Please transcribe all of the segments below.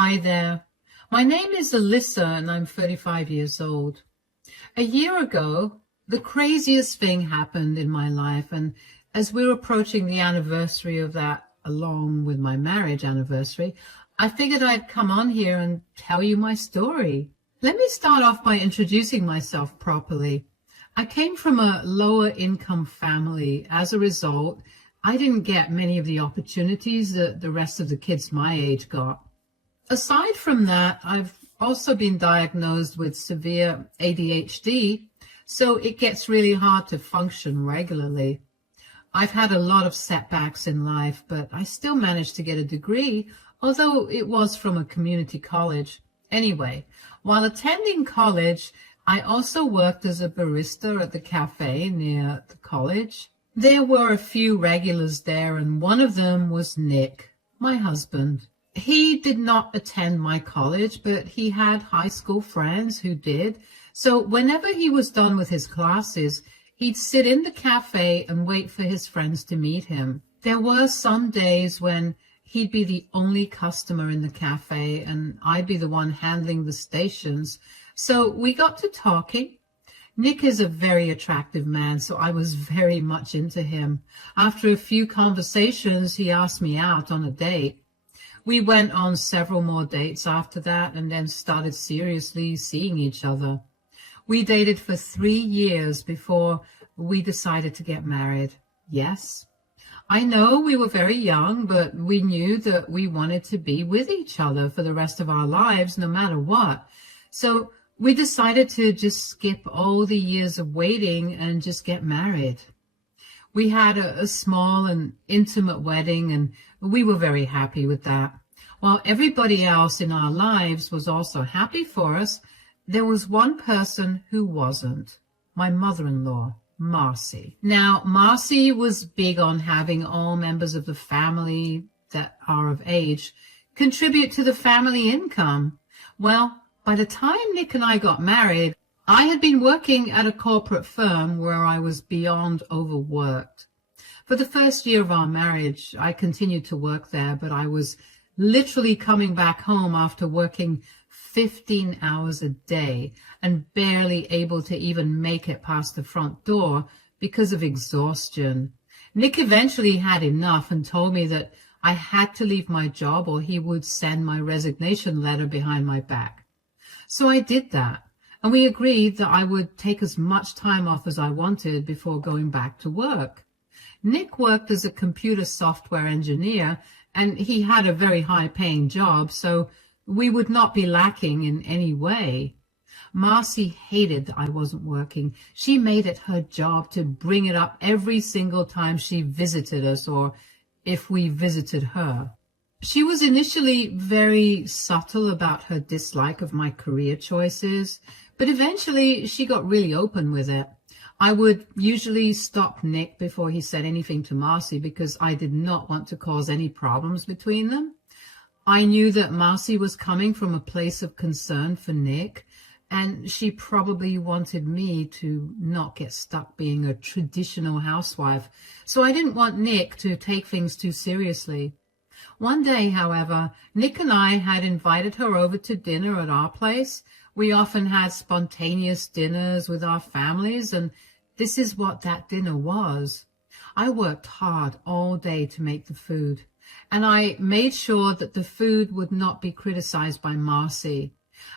Hi there. My name is Alyssa and I'm 35 years old. A year ago, the craziest thing happened in my life, and as we're approaching the anniversary of that, along with my marriage anniversary, I figured I'd come on here and tell you my story. Let me start off by introducing myself properly. I came from a lower income family. As a result, I didn't get many of the opportunities that the rest of the kids my age got. Aside from that, I've also been diagnosed with severe ADHD, so it gets really hard to function regularly. I've had a lot of setbacks in life, but I still managed to get a degree, although it was from a community college. Anyway, while attending college, I also worked as a barista at the cafe near the college. There were a few regulars there, and one of them was Nick, my husband. He did not attend my college, but he had high school friends who did. So whenever he was done with his classes, he'd sit in the cafe and wait for his friends to meet him. There were some days when he'd be the only customer in the cafe and I'd be the one handling the stations. So we got to talking. Nick is a very attractive man, so I was very much into him. After a few conversations, he asked me out on a date. We went on several more dates after that and then started seriously seeing each other. We dated for 3 years before we decided to get married. Yes, I know we were very young, but we knew that we wanted to be with each other for the rest of our lives, no matter what. So we decided to just skip all the years of waiting and just get married. We had a small and intimate wedding, and we were very happy with that. While everybody else in our lives was also happy for us, there was one person who wasn't: my mother-in-law, Marcy. Now, Marcy was big on having all members of the family that are of age contribute to the family income. Well, by the time Nick and I got married, I had been working at a corporate firm where I was beyond overworked. For the first year of our marriage, I continued to work there, but I was literally coming back home after working 15 hours a day and barely able to even make it past the front door because of exhaustion. Nick eventually had enough and told me that I had to leave my job or he would send my resignation letter behind my back. So I did that. And we agreed that I would take as much time off as I wanted before going back to work. Nick worked as a computer software engineer, and he had a very high-paying job, so we would not be lacking in any way. Marcy hated that I wasn't working. She made it her job to bring it up every single time she visited us or if we visited her. She was initially very subtle about her dislike of my career choices, but eventually she got really open with it. I would usually stop Nick before he said anything to Marcy because I did not want to cause any problems between them. I knew that Marcy was coming from a place of concern for Nick, and she probably wanted me to not get stuck being a traditional housewife, so I didn't want Nick to take things too seriously. One day, however, Nick and I had invited her over to dinner at our place. We often had spontaneous dinners with our families, and this is what that dinner was. I worked hard all day to make the food, and I made sure that the food would not be criticized by Marcy.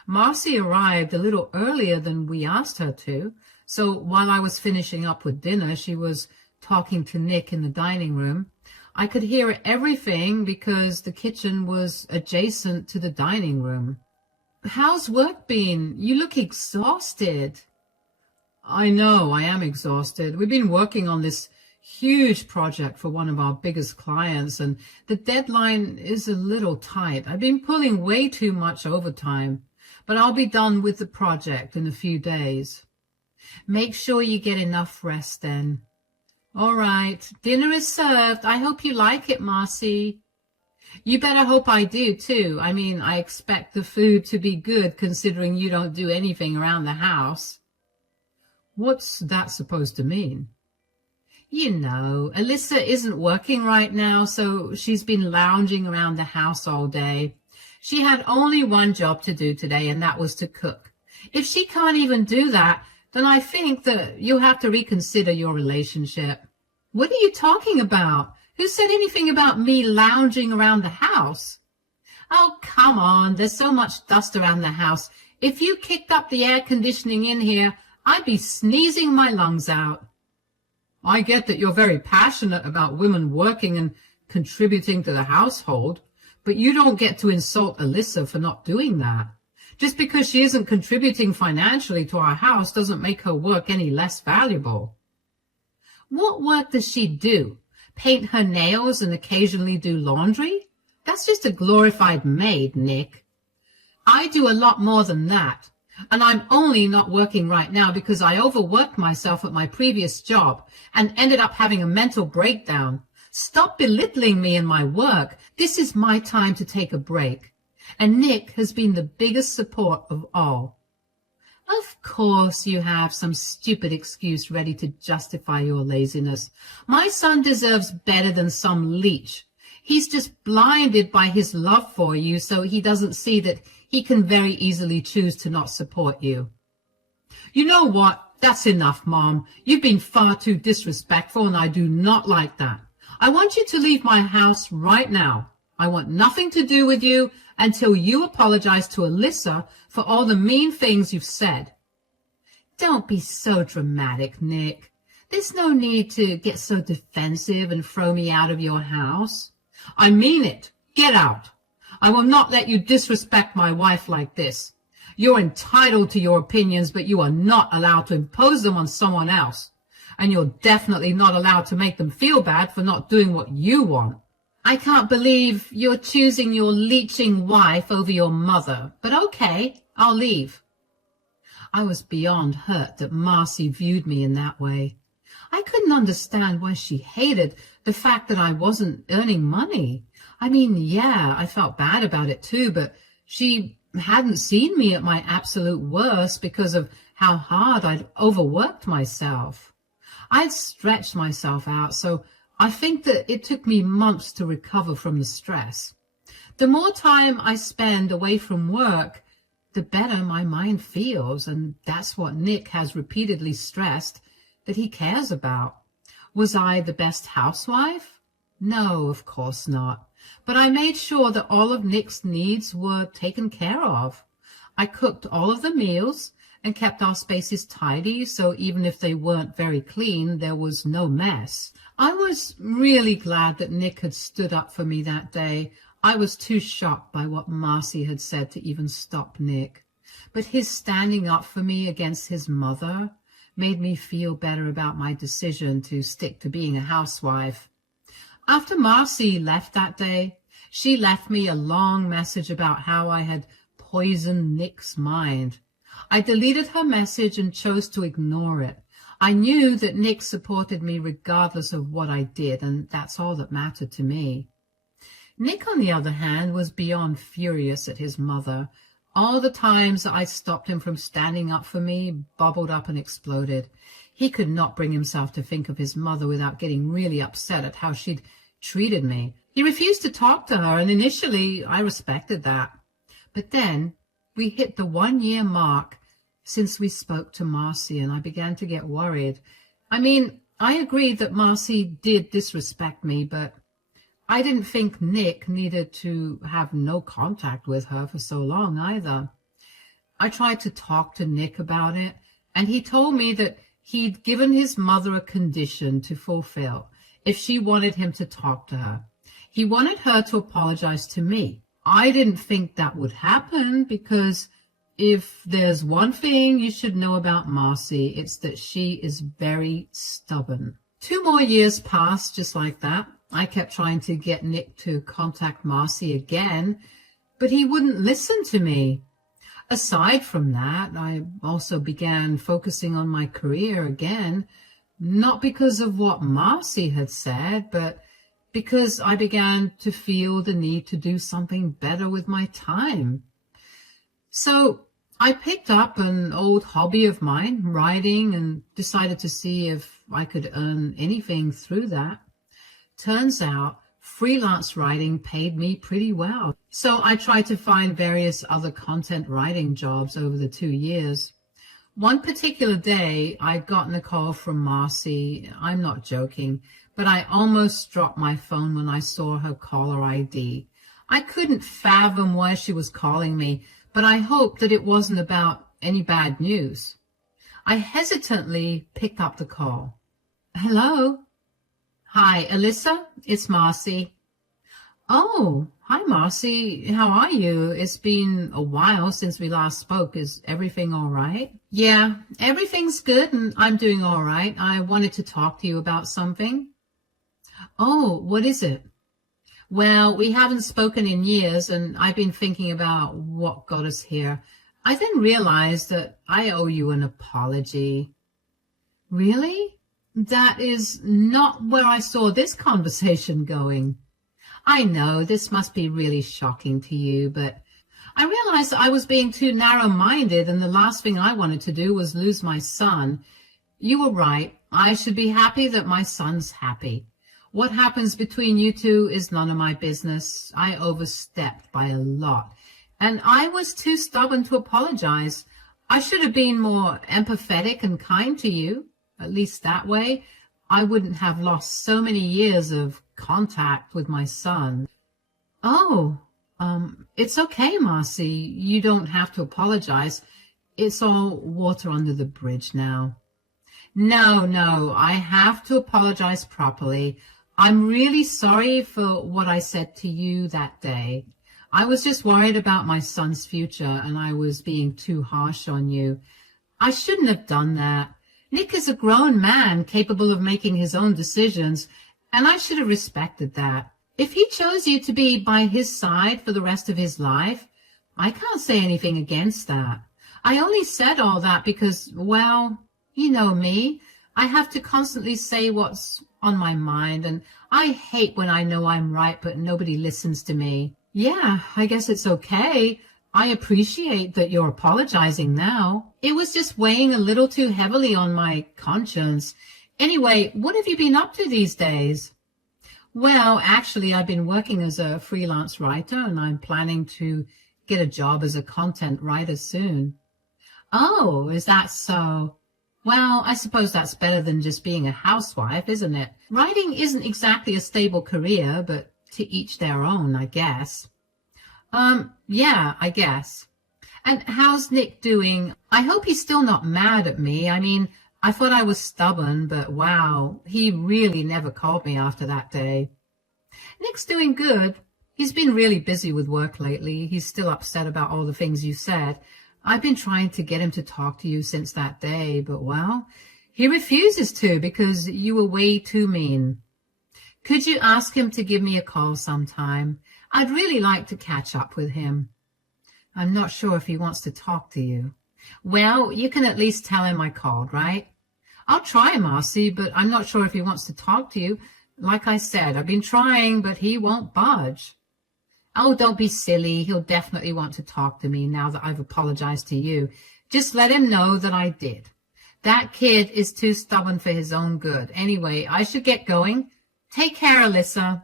Marcy arrived a little earlier than we asked her to, so while I was finishing up with dinner, she was talking to Nick in the dining room. I could hear everything because the kitchen was adjacent to the dining room. "How's work been? You look exhausted." "I know, I am exhausted. We've been working on this huge project for one of our biggest clients, and the deadline is a little tight. I've been pulling way too much overtime, but I'll be done with the project in a few days." "Make sure you get enough rest then." "All right, dinner is served. I hope you like it, Marcy." "You better hope I do, too. I mean, I expect the food to be good considering you don't do anything around the house." "What's that supposed to mean?" "You know, Alyssa isn't working right now, so she's been lounging around the house all day. She had only one job to do today, and that was to cook. If she can't even do that, then I think that you have to reconsider your relationship. What are you talking about? Who said anything about me lounging around the house? Oh, come on. There's so much dust around the house. If you kicked up the air conditioning in here, I'd be sneezing my lungs out. I get that you're very passionate about women working and contributing to the household, but you don't get to insult Alyssa for not doing that. Just because she isn't contributing financially to our house doesn't make her work any less valuable. What work does she do? Paint her nails and occasionally do laundry? That's just a glorified maid, Nick. I do a lot more than that. And I'm only not working right now because I overworked myself at my previous job and ended up having a mental breakdown. Stop belittling me and my work. This is my time to take a break. And Nick has been the biggest support of all. Of course you have some stupid excuse ready to justify your laziness. My son deserves better than some leech. He's just blinded by his love for you, so he doesn't see that he can very easily choose to not support you. You know what? That's enough, Mom. You've been far too disrespectful, and I do not like that. I want you to leave my house right now. I want nothing to do with you until you apologize to Alyssa for all the mean things you've said. Don't be so dramatic, Nick. There's no need to get so defensive and throw me out of your house. I mean it. Get out. I will not let you disrespect my wife like this. You're entitled to your opinions, but you are not allowed to impose them on someone else. And you're definitely not allowed to make them feel bad for not doing what you want. I can't believe you're choosing your leeching wife over your mother, but okay, I'll leave. I was beyond hurt that Marcy viewed me in that way. I couldn't understand why she hated the fact that I wasn't earning money. I mean, yeah, I felt bad about it too, but she hadn't seen me at my absolute worst because of how hard I'd overworked myself. I'd stretched myself out, so I think that it took me months to recover from the stress. The more time I spend away from work, the better my mind feels, and that's what Nick has repeatedly stressed that he cares about. Was I the best housewife? No, of course not. But I made sure that all of Nick's needs were taken care of. I cooked all of the meals and kept our spaces tidy, so even if they weren't very clean, there was no mess. I was really glad that Nick had stood up for me that day. I was too shocked by what Marcy had said to even stop Nick. But his standing up for me against his mother made me feel better about my decision to stick to being a housewife. After Marcy left that day, she left me a long message about how I had poisoned Nick's mind. I deleted her message and chose to ignore it. I knew that Nick supported me regardless of what I did, and that's all that mattered to me. Nick, on the other hand, was beyond furious at his mother. All the times that I stopped him from standing up for me bubbled up and exploded. He could not bring himself to think of his mother without getting really upset at how she'd treated me. He refused to talk to her, and initially I respected that. But then we hit the 1-year mark since we spoke to Marcy, and I began to get worried. I mean, I agreed that Marcy did disrespect me, but I didn't think Nick needed to have no contact with her for so long either. I tried to talk to Nick about it, and he told me that he'd given his mother a condition to fulfill if she wanted him to talk to her. He wanted her to apologize to me. I didn't think that would happen because if there's one thing you should know about Marcy, it's that she is very stubborn. 2 more years passed just like that. I kept trying to get Nick to contact Marcy again, but he wouldn't listen to me. Aside from that, I also began focusing on my career again, not because of what Marcy had said, but because I began to feel the need to do something better with my time. So I picked up an old hobby of mine, writing, and decided to see if I could earn anything through that. Turns out freelance writing paid me pretty well. So I tried to find various other content writing jobs over the 2 years. One particular day, I'd gotten a call from Marcy. I'm not joking, but I almost dropped my phone when I saw her caller ID. I couldn't fathom why she was calling me, but I hoped that it wasn't about any bad news. I hesitantly picked up the call. Hello? Hi, Alyssa, it's Marcy. Oh, hi, Marcy. How are you? It's been a while since we last spoke. Is everything all right? Yeah, everything's good and I'm doing all right. I wanted to talk to you about something. Oh, what is it? Well, we haven't spoken in years and I've been thinking about what got us here. I then realized that I owe you an apology. Really? That is not where I saw this conversation going. I know this must be really shocking to you, but I realized I was being too narrow-minded and the last thing I wanted to do was lose my son. You were right. I should be happy that my son's happy. What happens between you two is none of my business. I overstepped by a lot, and I was too stubborn to apologize. I should have been more empathetic and kind to you. At least that way, I wouldn't have lost so many years of contact with my son. Oh, it's okay, Marcy. You don't have to apologize. It's all water under the bridge now. No, I have to apologize properly. I'm really sorry for what I said to you that day. I was just worried about my son's future and I was being too harsh on you. I shouldn't have done that. Nick is a grown man capable of making his own decisions, and I should have respected that. If he chose you to be by his side for the rest of his life, I can't say anything against that. I only said all that because, well, you know me. I have to constantly say what's on my mind, and I hate when I know I'm right but nobody listens to me. Yeah, I guess it's okay. I appreciate that you're apologizing now. It was just weighing a little too heavily on my conscience. Anyway, what have you been up to these days? Well, actually, I've been working as a freelance writer, and I'm planning to get a job as a content writer soon. Oh, is that so? Well, I suppose that's better than just being a housewife, isn't it? Writing isn't exactly a stable career, but to each their own, I guess. Yeah, I guess. And how's Nick doing? I hope he's still not mad at me. I mean, I thought I was stubborn, but wow, he really never called me after that day. Nick's doing good. He's been really busy with work lately. He's still upset about all the things you said. I've been trying to get him to talk to you since that day, but well, he refuses to because you were way too mean. Could you ask him to give me a call sometime? I'd really like to catch up with him. I'm not sure if he wants to talk to you. Well, you can at least tell him I called, right? I'll try, Marcy, but I'm not sure if he wants to talk to you. Like I said, I've been trying, but he won't budge. Oh, don't be silly. He'll definitely want to talk to me now that I've apologized to you. Just let him know that I did. That kid is too stubborn for his own good. Anyway, I should get going. Take care, Alyssa.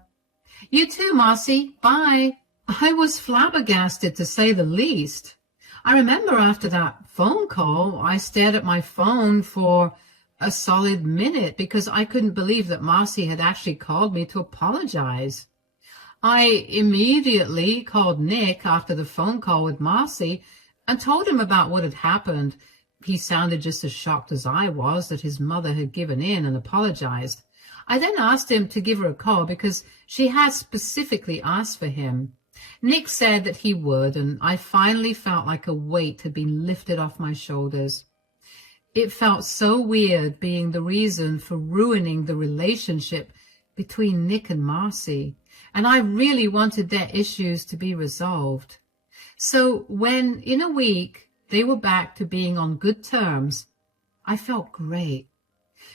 You too, Marcy. Bye. I was flabbergasted, to say the least. I remember after that phone call, I stared at my phone for a solid minute because I couldn't believe that Marcy had actually called me to apologize. I immediately called Nick after the phone call with Marcy and told him about what had happened. He sounded just as shocked as I was that his mother had given in and apologized. I then asked him to give her a call because she had specifically asked for him. Nick said that he would, and I finally felt like a weight had been lifted off my shoulders. It felt so weird being the reason for ruining the relationship between Nick and Marcy, and I really wanted their issues to be resolved. So when, in a week, they were back to being on good terms, I felt great.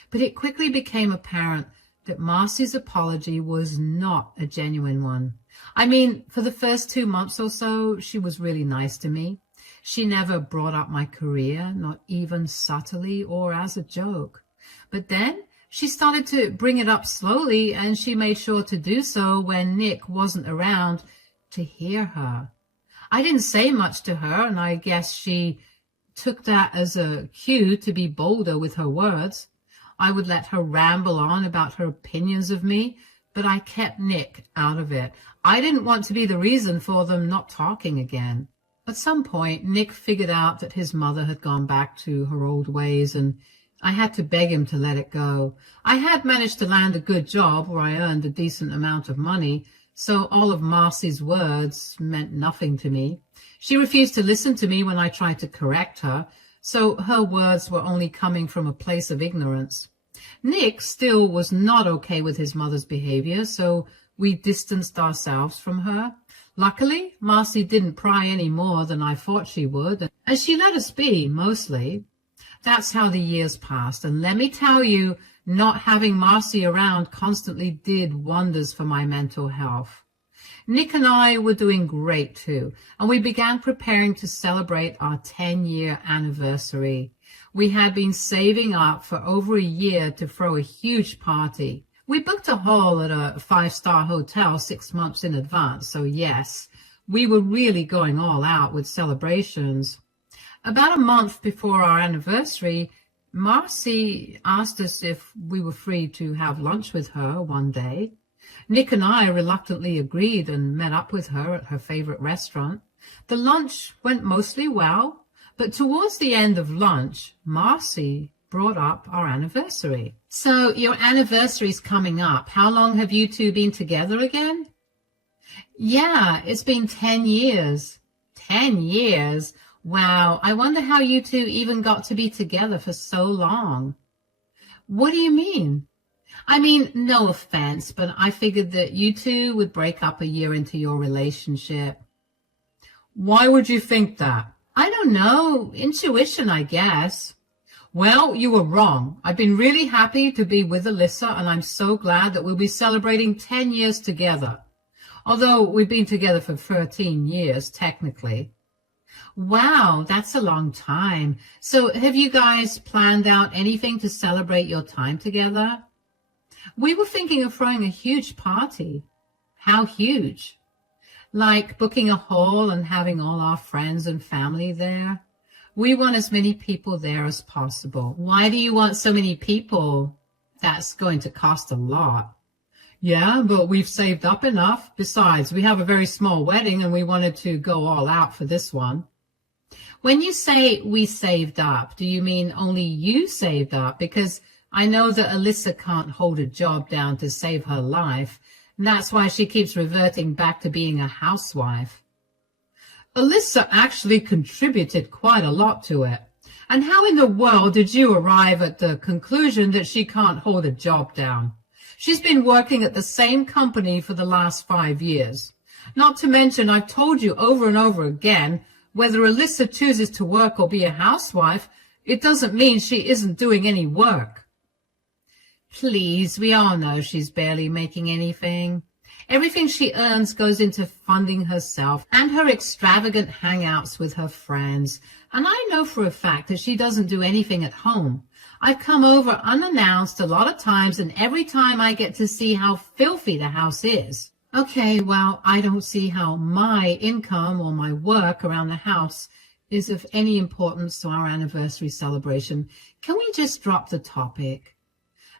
But it quickly became apparent that Marcy's apology was not a genuine one. I mean, for the first 2 months or so, she was really nice to me. She never brought up my career, not even subtly or as a joke. But then She started to bring it up slowly, and she made sure to do so when Nick wasn't around to hear her. I didn't say much to her, and I guess she took that as a cue to be bolder with her words. I would let her ramble on about her opinions of me, but I kept Nick out of it. I didn't want to be the reason for them not talking again. At some point, Nick figured out that his mother had gone back to her old ways, and I had to beg him to let it go. I had managed to land a good job where I earned a decent amount of money, so all of Marcy's words meant nothing to me. She refused to listen to me when I tried to correct her, so her words were only coming from a place of ignorance. Nick still was not okay with his mother's behavior, so we distanced ourselves from her. Luckily, Marcy didn't pry any more than I thought she would, and she let us be, mostly. That's how the years passed, and let me tell you, not having Marcy around constantly did wonders for my mental health. Nick and I were doing great too, and we began preparing to celebrate our 10-year anniversary. We had been saving up for over a year to throw a huge party. We booked a hall at a 5-star hotel 6 months in advance, so yes, we were really going all out with celebrations. About a month before our anniversary, Marcy asked us if we were free to have lunch with her one day. Nick and I reluctantly agreed and met up with her at her favorite restaurant. The lunch went mostly well, but towards the end of lunch, Marcy brought up our anniversary. So your anniversary's coming up. How long have you two been together again? Yeah, it's been 10 years. 10 years? Wow, I wonder how you two even got to be together for so long. What do you mean? I mean, no offense, but I figured that you two would break up a year into your relationship. Why would you think that? I don't know. Intuition, I guess. Well, you were wrong. I've been really happy to be with Alyssa, and I'm so glad that we'll be celebrating 10 years together. Although we've been together for 13 years, technically. Wow, that's a long time. So have you guys planned out anything to celebrate your time together? We were thinking of throwing a huge party. How huge? Like booking a hall and having all our friends and family there. We want as many people there as possible. Why do you want so many people? That's going to cost a lot. Yeah, but we've saved up enough. Besides, we have a very small wedding and we wanted to go all out for this one. When you say we saved up, do you mean only you saved up? Because I know that Alyssa can't hold a job down to save her life, and that's why she keeps reverting back to being a housewife. Alyssa actually contributed quite a lot to it. And how in the world did you arrive at the conclusion that she can't hold a job down? She's been working at the same company for the last 5 years. Not to mention, I've told you over and over again, whether Alyssa chooses to work or be a housewife, it doesn't mean she isn't doing any work. Please, we all know she's barely making anything. Everything she earns goes into funding herself and her extravagant hangouts with her friends. And I know for a fact that she doesn't do anything at home. I've come over unannounced a lot of times, and every time I get to see how filthy the house is. Okay, well, I don't see how my income or my work around the house is of any importance to our anniversary celebration. Can we just drop the topic?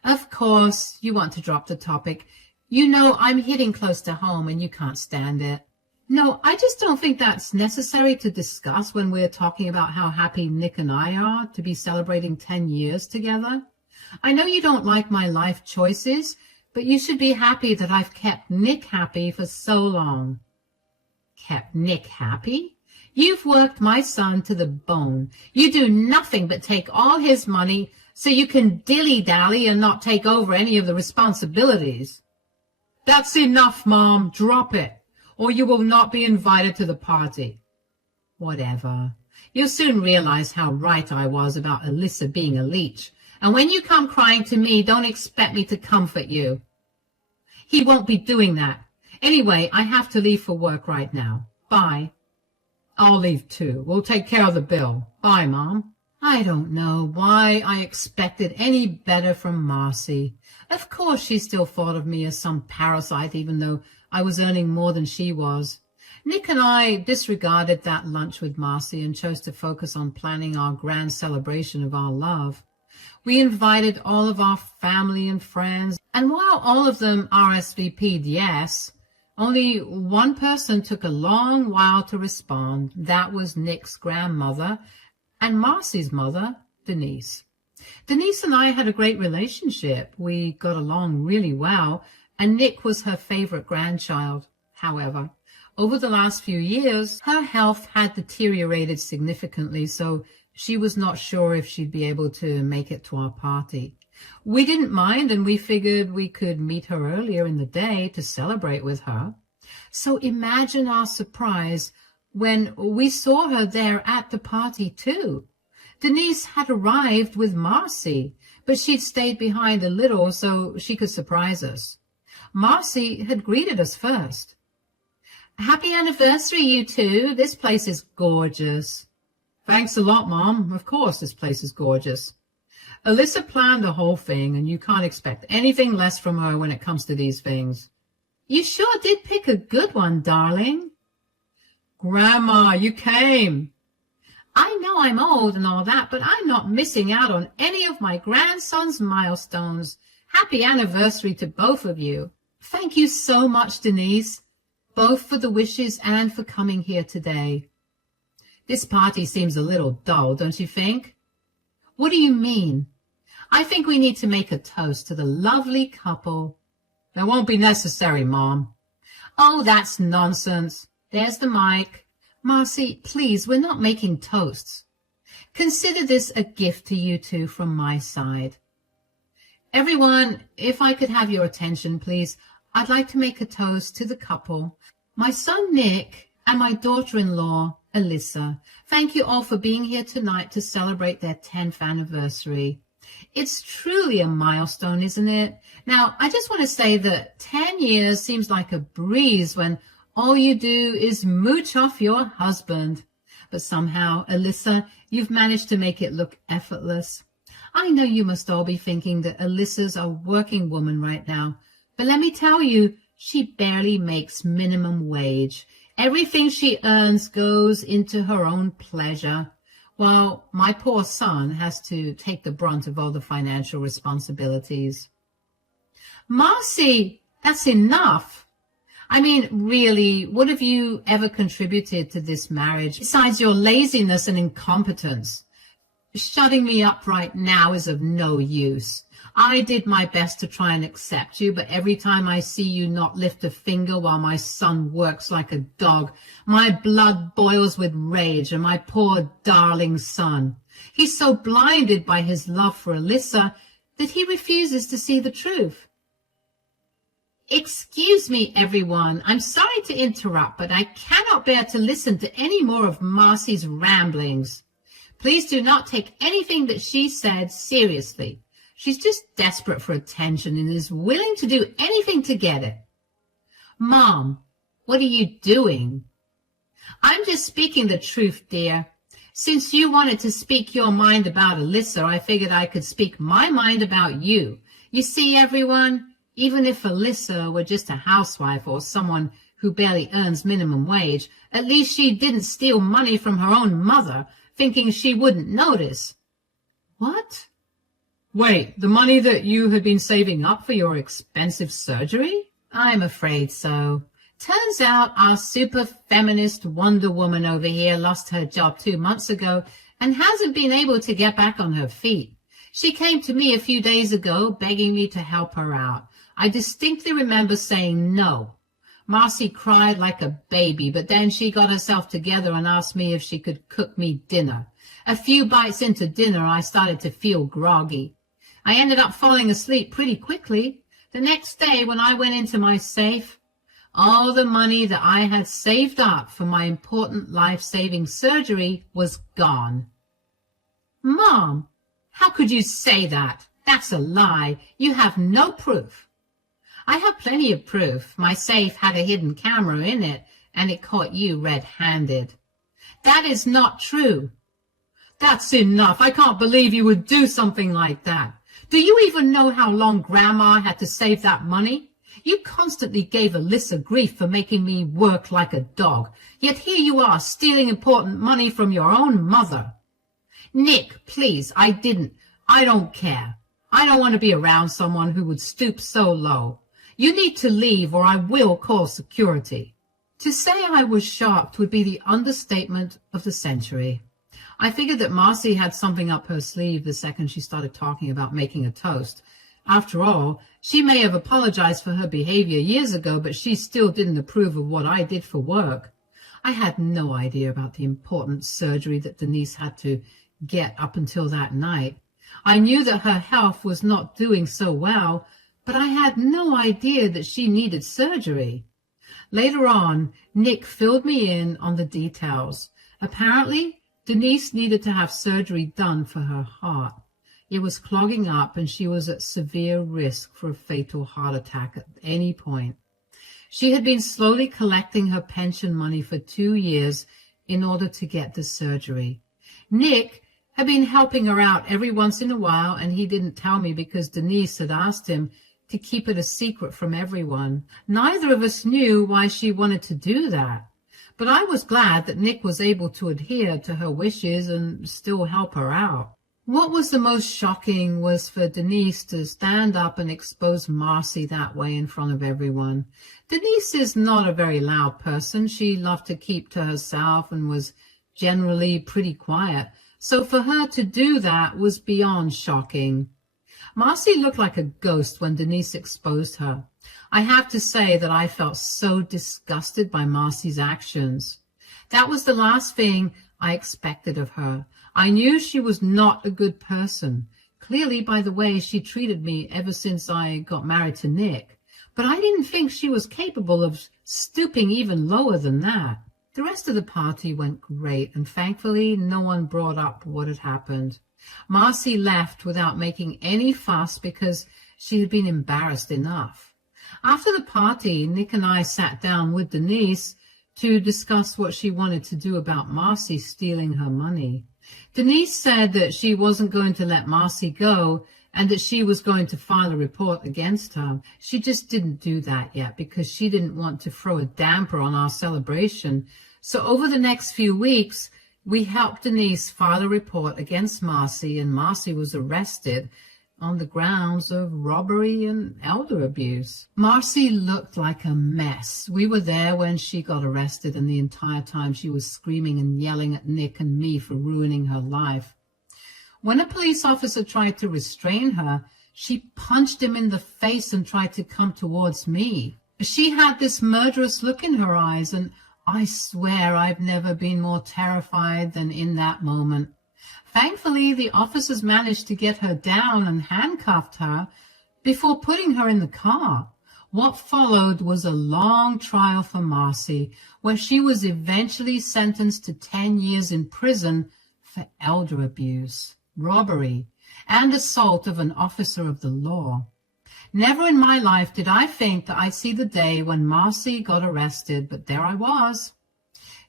Of course, you want to drop the topic. You know I'm hitting close to home and you can't stand it. No, I just don't think that's necessary to discuss when we're talking about how happy Nick and I are to be celebrating 10 years together. I know you don't like my life choices, but you should be happy that I've kept Nick happy for so long. Kept Nick happy? You've worked my son to the bone. You do nothing but take all his money so you can dilly-dally and not take over any of the responsibilities. That's enough, Mom. Drop it, or you will not be invited to the party. Whatever. You'll soon realize how right I was about Alyssa being a leech. And when you come crying to me, don't expect me to comfort you. He won't be doing that. Anyway, I have to leave for work right now. Bye. I'll leave too. We'll take care of the bill. Bye, Mom. I don't know why I expected any better from Marcy. Of course she still thought of me as some parasite, even though I was earning more than she was. Nick and I disregarded that lunch with Marcy and chose to focus on planning our grand celebration of our love. We invited all of our family and friends, and while all of them RSVP'd yes, only one person took a long while to respond. That was Nick's grandmother and Marcy's mother, Denise. Denise and I had a great relationship. We got along really well, and Nick was her favorite grandchild. However, over the last few years, her health had deteriorated significantly, so she was not sure if she'd be able to make it to our party. We didn't mind, and we figured we could meet her earlier in the day to celebrate with her. So imagine our surprise when we saw her there at the party too. Denise had arrived with Marcy, but she'd stayed behind a little so she could surprise us. Marcy had greeted us first. "Happy anniversary, you two. This place is gorgeous." "Thanks a lot, Mom. Of course this place is gorgeous." Alyssa planned the whole thing, and you can't expect anything less from her when it comes to these things. "You sure did pick a good one, darling." "Grandma, you came." "I know I'm old and all that, but I'm not missing out on any of my grandson's milestones. Happy anniversary to both of you." "Thank you so much, Denise, both for the wishes and for coming here today." "This party seems a little dull, don't you think?" "What do you mean?" "I think we need to make a toast to the lovely couple." "That won't be necessary, Mom." "Oh, that's nonsense. There's the mic." "Marcy, please, we're not making toasts. Consider this a gift to you two from my side." "Everyone, if I could have your attention, please, I'd like to make a toast to the couple, my son Nick and my daughter-in-law, Alyssa. Thank you all for being here tonight to celebrate their 10th anniversary. It's truly a milestone, isn't it? Now, I just want to say that 10 years seems like a breeze when all you do is mooch off your husband. But somehow, Alyssa, you've managed to make it look effortless. I know you must all be thinking that Alyssa's a working woman right now, but let me tell you, she barely makes minimum wage. Everything she earns goes into her own pleasure, while my poor son has to take the brunt of all the financial responsibilities." "Marcy, that's enough. I mean, really, what have you ever contributed to this marriage besides your laziness and incompetence? Shutting me up right now is of no use. I did my best to try and accept you, but every time I see you not lift a finger while my son works like a dog, my blood boils with rage, and my poor darling son. He's so blinded by his love for Alyssa that he refuses to see the truth." "Excuse me, everyone. I'm sorry to interrupt, but I cannot bear to listen to any more of Marcy's ramblings. Please do not take anything that she said seriously. She's just desperate for attention and is willing to do anything to get it." "Mom, what are you doing?" "I'm just speaking the truth, dear. Since you wanted to speak your mind about Alyssa, I figured I could speak my mind about you. You see, everyone, even if Alyssa were just a housewife or someone who barely earns minimum wage, at least she didn't steal money from her own mother, thinking she wouldn't notice." "What?" "Wait, the money that you had been saving up for your expensive surgery?" "I'm afraid so. Turns out our super feminist Wonder Woman over here lost her job 2 months ago and hasn't been able to get back on her feet. She came to me a few days ago begging me to help her out. I distinctly remember saying no. Marcy cried like a baby, but then she got herself together and asked me if she could cook me dinner. A few bites into dinner, I started to feel groggy. I ended up falling asleep pretty quickly. The next day, when I went into my safe, all the money that I had saved up for my important life-saving surgery was gone." "Mom, how could you say that? That's a lie. You have no proof." "I have plenty of proof. My safe had a hidden camera in it, and it caught you red-handed." "That is not true." That's enough. I can't believe you would do something like that. Do you even know how long Grandma had to save that money? You constantly gave Alyssa grief for making me work like a dog, yet here you are stealing important money from your own mother. Nick, please, I didn't. I don't care. I don't want to be around someone who would stoop so low. You need to leave or I will call security. To say I was shocked would be the understatement of the century. I figured that Marcy had something up her sleeve the second she started talking about making a toast. After all, she may have apologized for her behavior years ago, but she still didn't approve of what I did for work. I had no idea about the important surgery that Denise had to get up until that night. I knew that her health was not doing so well, but I had no idea that she needed surgery. Later on, Nick filled me in on the details. Apparently, Denise needed to have surgery done for her heart. It was clogging up and she was at severe risk for a fatal heart attack at any point. She had been slowly collecting her pension money for 2 years in order to get the surgery. Nick had been helping her out every once in a while, and he didn't tell me because Denise had asked him to keep it a secret from everyone. Neither of us knew why she wanted to do that. But I was glad that Nick was able to adhere to her wishes and still help her out. What was the most shocking was for Denise to stand up and expose Marcy that way in front of everyone. Denise is not a very loud person. She loved to keep to herself and was generally pretty quiet. So for her to do that was beyond shocking. Marcy looked like a ghost when Denise exposed her. I have to say that I felt so disgusted by Marcy's actions. That was the last thing I expected of her. I knew she was not a good person, clearly by the way she treated me ever since I got married to Nick. But I didn't think she was capable of stooping even lower than that. The rest of the party went great, and thankfully no one brought up what had happened. Marcy left without making any fuss because she had been embarrassed enough. After the party, Nick and I sat down with Denise to discuss what she wanted to do about Marcy stealing her money. Denise said that she wasn't going to let Marcy go and that she was going to file a report against her. She just didn't do that yet because she didn't want to throw a damper on our celebration. So over the next few weeks, we helped Denise file a report against Marcy, and Marcy was arrested on the grounds of robbery and elder abuse. Marcy looked like a mess. We were there when she got arrested, and the entire time she was screaming and yelling at Nick and me for ruining her life. When a police officer tried to restrain her, she punched him in the face and tried to come towards me. She had this murderous look in her eyes, and I swear I've never been more terrified than in that moment. Thankfully, the officers managed to get her down and handcuffed her before putting her in the car. What followed was a long trial for Marcy, where she was eventually sentenced to 10 years in prison for elder abuse, robbery, and assault of an officer of the law. Never in my life did I think that I'd see the day when Marcy got arrested, but there I was.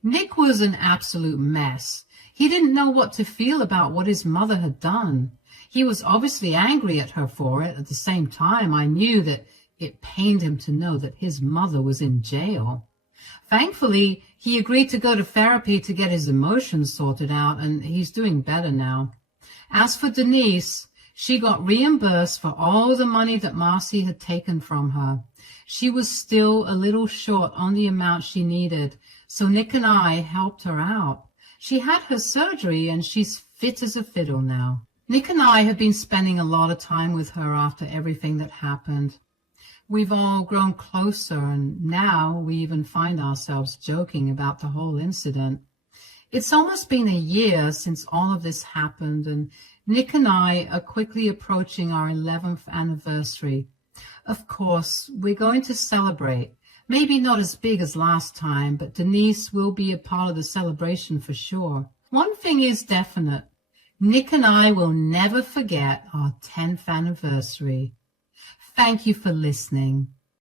Nick was an absolute mess. He didn't know what to feel about what his mother had done. He was obviously angry at her for it. At the same time, I knew that it pained him to know that his mother was in jail. Thankfully, he agreed to go to therapy to get his emotions sorted out, and he's doing better now. As for Denise, she got reimbursed for all the money that Marcy had taken from her. She was still a little short on the amount she needed, so Nick and I helped her out. She had her surgery and she's fit as a fiddle now. Nick and I have been spending a lot of time with her after everything that happened. We've all grown closer, and now we even find ourselves joking about the whole incident. It's almost been a year since all of this happened, and Nick and I are quickly approaching our 11th anniversary. Of course, we're going to celebrate. Maybe not as big as last time, but Denise will be a part of the celebration for sure. One thing is definite. Nick and I will never forget our 10th anniversary. Thank you for listening.